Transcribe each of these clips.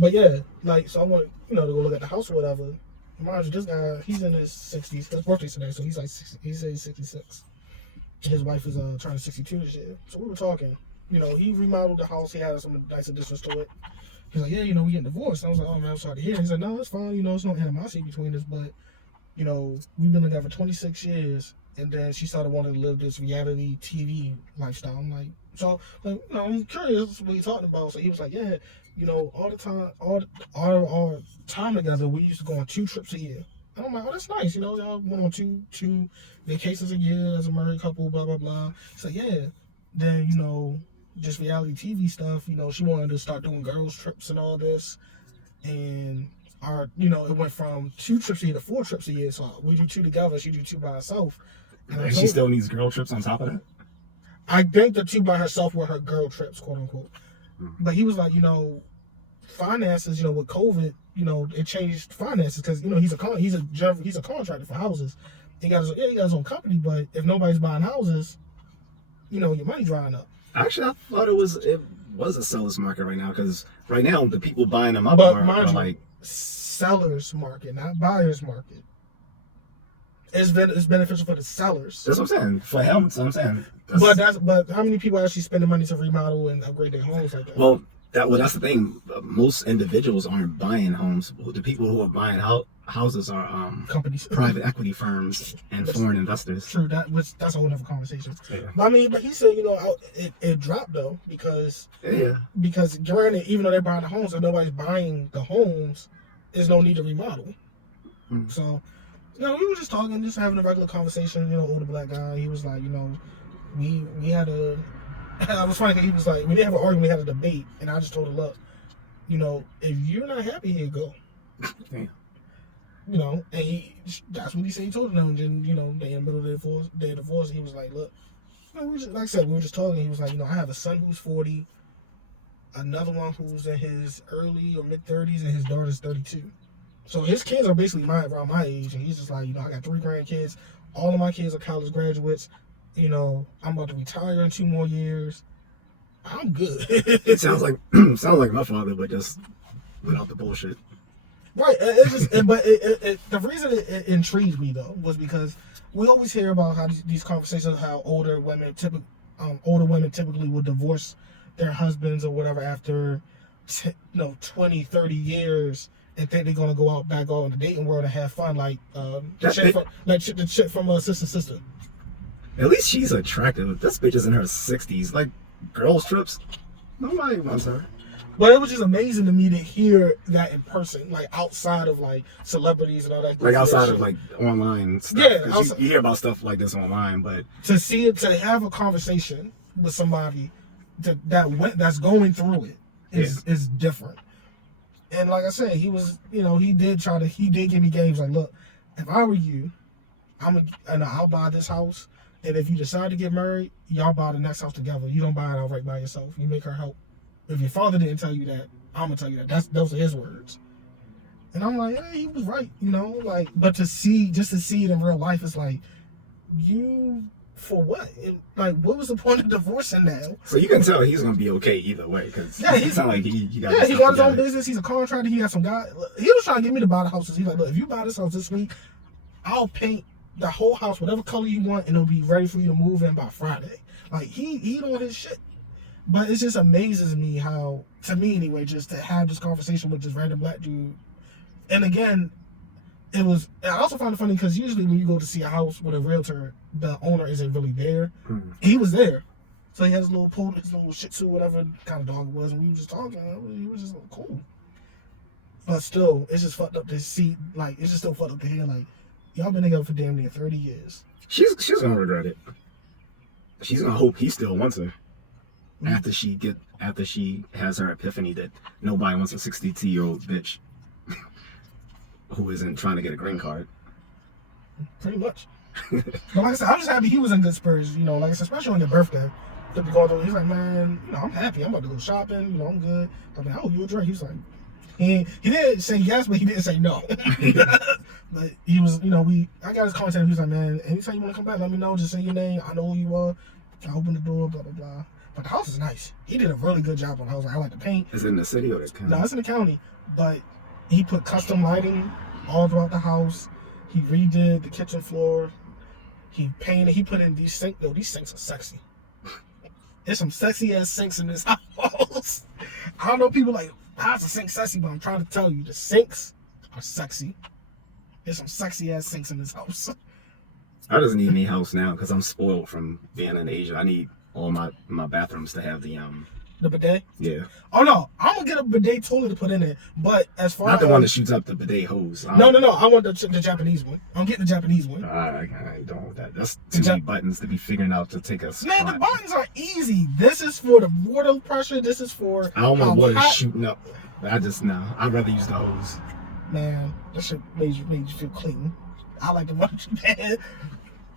But yeah, like, so I went, to go look at the house or whatever. Mind you, this guy, he's in his 60s. His birthday's today, so he's like 60, he's 66. His wife is turning 62 this year. So we were talking. He remodeled the house. He had some nice additions to it. He's like, yeah, we getting divorced. And I was like, oh man, I'm sorry to hear. He's like, no, it's fine. It's no animosity between us, but we've been together for 26 years, and then she started wanting to live this reality TV lifestyle. I'm like, I'm curious what you're talking about. So he was like, yeah, all the time, all our time together, we used to go on 2 trips a year. And I'm like, oh, that's nice. Y'all went on two vacations a year as a married couple, blah, blah, blah. So yeah, then, just reality TV stuff, she wanted to start doing girls trips and all this. And it went from 2 trips a year to 4 trips a year. So we do 2 together, she do 2 by herself. And she still needs girl trips on top of that? I think the 2 by herself were her girl trips, quote unquote. But he was like, finances, with COVID, it changed finances because he's a contractor for houses. He got his own company, but if nobody's buying houses, your money drying up. Actually, I thought it was a seller's market right now, because right now the people buying them up are like seller's market, not buyer's market. It's beneficial for the sellers. That's what I'm saying. For him, that's what I'm saying. But how many people actually spend the money to remodel and upgrade their homes like that? Well, that's the thing. Most individuals aren't buying homes. The people who are buying houses are companies, private equity firms, and foreign investors. True, that's a whole other conversation. Yeah. But he said, it dropped though because granted, even though they're buying the homes, if nobody's buying the homes, there's no need to remodel. So, we were just talking, just having a regular conversation. Older black guy. He was like, we had a. I was funny because he was like, we didn't have an argument, we had a debate, and I just told him, look, if you're not happy here, go. Damn. And that's what he said. He told them, and then, they in the middle of their divorce, and he was like, look, like I said, we were just talking. He was like, I have a son who's 40, another one who's in his early or mid 30s, and his daughter's 32. So his kids are basically around my age, and he's just like, I got 3 grandkids. All of my kids are college graduates. I'm about to retire in 2 more years. I'm good. It sounds like my father, but just without the bullshit. Right. The reason it intrigued me though was because we always hear about how these conversations, how older women typically will divorce their husbands or whatever after 20, 30 years. And think they're gonna go back out in the dating world and have fun, like the chick from Sister. At least she's attractive. This bitch is in her 60s. Like, girls trips, nobody wants her. But it was just amazing to me to hear that in person, like outside of like celebrities and all that. Like outside of like online stuff. Yeah, you hear about stuff like this online, but to have a conversation with somebody that's going through it is different. And like I said, he was, he did give me games like, look, if I were you, I'll buy this house. And if you decide to get married, y'all buy the next house together. You don't buy it outright by yourself. You make her help. If your father didn't tell you that, I'm gonna tell you that. Those are his words. And I'm like, hey, he was right, but just to see it in real life, it's like, for what? What was the point of divorcing now? So you can tell he's gonna be okay either way, because he's not like he got. Yeah, he got his own business. He's a contractor. He got some guy. He was trying to get me to buy the houses. He's like, look, if you buy this house this week, I'll paint the whole house whatever color you want, and it'll be ready for you to move in by Friday. Like he doing his shit. But it just amazes me how, to me anyway, just to have this conversation with this random black dude. And again, I also find it funny because usually when you go to see a house with a realtor, the owner isn't really there. He was there. So he has a little poodle, his little Shih Tzu, whatever kind of dog it was, and we were just talking. He was just cool. But still, it's just fucked up to see, it's just still fucked up to hear, y'all been together for damn near 30 years. She's gonna regret it. She's gonna hope he still wants her. After she has her epiphany that nobody wants a 62-year-old bitch who isn't trying to get a green card. Pretty much. But like I said, I'm just happy he was in good spirits, like I said, especially on your birthday. He's like, man, I'm happy. I'm about to go shopping, I'm good. I'm like, oh, you a drink? He's like, he didn't say yes, but he didn't say no. But he was, I got his contact. He was like, man, anytime you want to come back, let me know. Just say your name. I know who you are. I open the door, blah, blah, blah. But the house is nice. He did a really good job on the house. I like the paint. Is it in the city or the county? No, it's in the county. But he put custom lighting all throughout the house. He redid the kitchen floor. He painted. He put in these sinks. Yo, these sinks are sexy. There's some sexy ass sinks in this house. I don't know people like, how's the sink sexy? But I'm trying to tell you, the sinks are sexy. There's some sexy ass sinks in this house. I just need any house now because I'm spoiled from being in Asia. I need all my bathrooms to have the bidet. Yeah. Oh no, I'm gonna get a bidet toilet to put in it. But as far not the as one that shoots up the bidet hose. No. I want the Japanese one. I'm getting the Japanese one. I don't want that. That's too many buttons to be figuring out to take us. Man, the buttons are easy. This is for the water pressure. This is for. I don't want water shooting up. I'd rather use the hose. Man, that shit made you feel clean. I like the one Japan.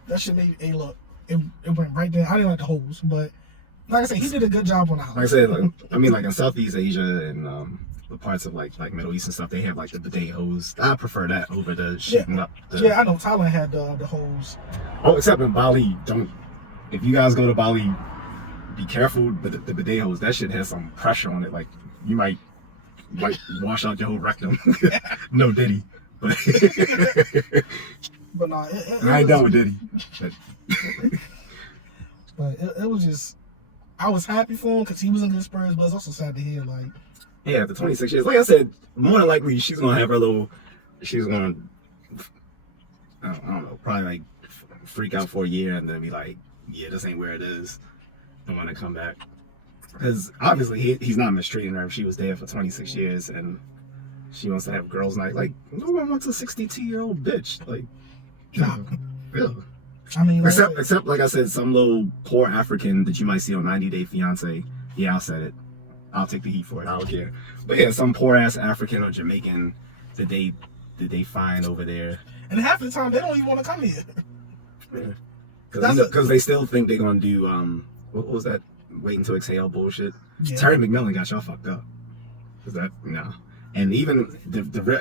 That shit made a look. It went right there. I didn't like the hose, but like I said, he did a good job on the house. Like I said, like in Southeast Asia and the parts of like Middle East and stuff, they have like the bidet hose. I prefer that over the shooting up. Yeah, I know Thailand had the hose. Oh, except in Bali, if you guys go to Bali, be careful. But the bidet hose, that shit has some pressure on it. Like you might wash out your whole rectum. No Diddy. But no, I ain't done with Diddy. But it was just, I was happy for him because he was in good spirits, but it's also sad to hear like. Yeah, after 26 years, like I said, more than likely she's gonna have her she's gonna, I don't know, probably like freak out for a year and then be like, yeah, this ain't where it is. Don't want to come back. Because obviously he's not mistreating her if she was there for 26 years and she wants to have girls' night. Like, no one wants a 62-year-old bitch. Like, yeah. I mean, except like I said, some little poor African that you might see on 90 Day Fiance. Yeah, I said it. I'll take the heat for it. I don't care. But yeah, some poor ass African or Jamaican that they find over there. And half the time they don't even want to come here. Because they still think they're gonna do what was that? Waiting to exhale bullshit. Yeah. Terry McMillan got y'all fucked up. Is that no? And even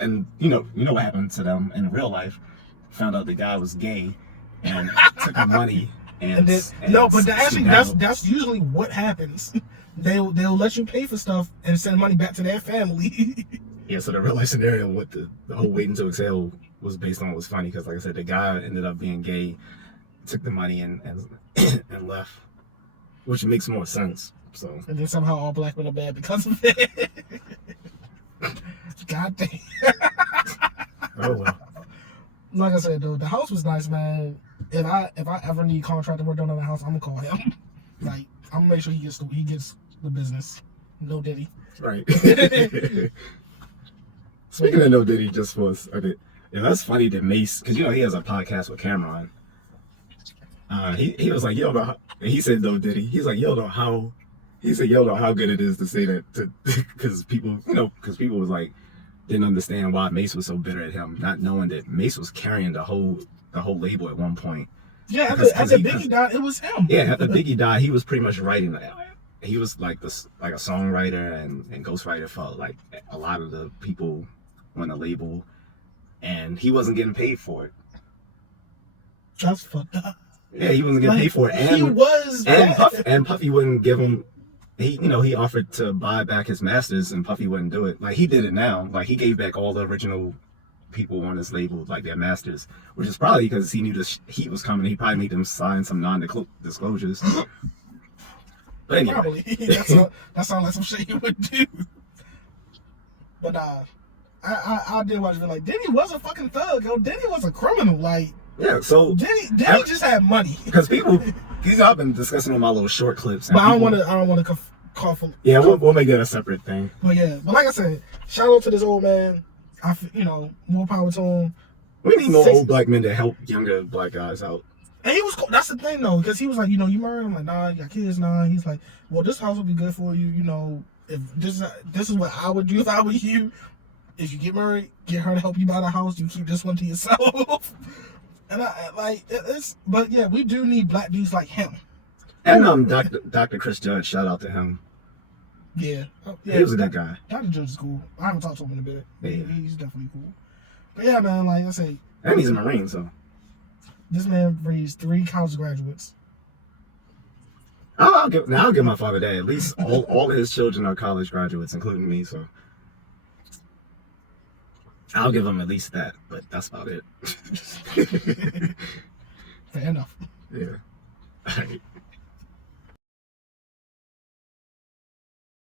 and you know what happened to them in real life. Found out the guy was gay and took the money and but that's usually what happens. They'll let you pay for stuff and send money back to their family. Yeah, so the real life scenario with the whole waiting to exhale was based on was funny because like I said, the guy ended up being gay, took the money and left, which makes more sense. So and then somehow all black men are bad because of it. God damn. Oh well. Like I said though, the house was nice, man. If I ever need contractor work done on the house, I'm gonna call him. Like I'm gonna make sure he gets the business. No Diddy. Right. Speaking of No Diddy, just for us, okay. Yeah, that's funny that Mace, because you know he has a podcast with Cameron. He was like, yo, he said No Diddy. He's like, yo, how good it is to say that, because people was like, didn't understand why Mace was so bitter at him, not knowing that Mace was carrying the whole label at one point. Yeah, after Biggie died, it was him. Yeah, after Biggie died, he was pretty much writing that. He was like a songwriter and ghostwriter for like a lot of the people on the label, and he wasn't getting paid for it. That's fucked up. Yeah, he wasn't getting paid for it, and he was, and Puffy wouldn't give him. He offered to buy back his masters, and Puffy wouldn't do it. Like he did it now. Like he gave back all the original people on his label, like their masters, which is probably because he knew the heat was coming. He probably made them sign some non-disclosures. But anyway, probably that sounds like some shit he would do. But I did watch it. Like Diddy was a fucking thug. Yo, Diddy was a criminal. Like yeah, so Diddy just had money. Because people, I've been discussing on my little short clips. But I don't want to call from. Yeah, we'll make that a separate thing. But yeah, but like I said, shout out to this old man. More power to him. We need more old black men to help younger black guys out. And he was cool. That's the thing though, because he was like, you married? I'm like, nah, you got kids now. He's like, well, this house would be good for you. If this is what I would do if I were you. If you get married, get her to help you buy the house. You keep this one to yourself. And but yeah, we do need black dudes like him. And Dr. Chris Judge, shout out to him. Yeah, he was a good guy. Dr. Judge is cool. I haven't talked to him in a bit. Yeah. He's definitely cool. But yeah, man, like I say, and he's a Marine, so this man raised 3 college graduates. I'll give my father that. At least all of his children are college graduates, including me. So I'll give him at least that. But that's about it. Fair enough.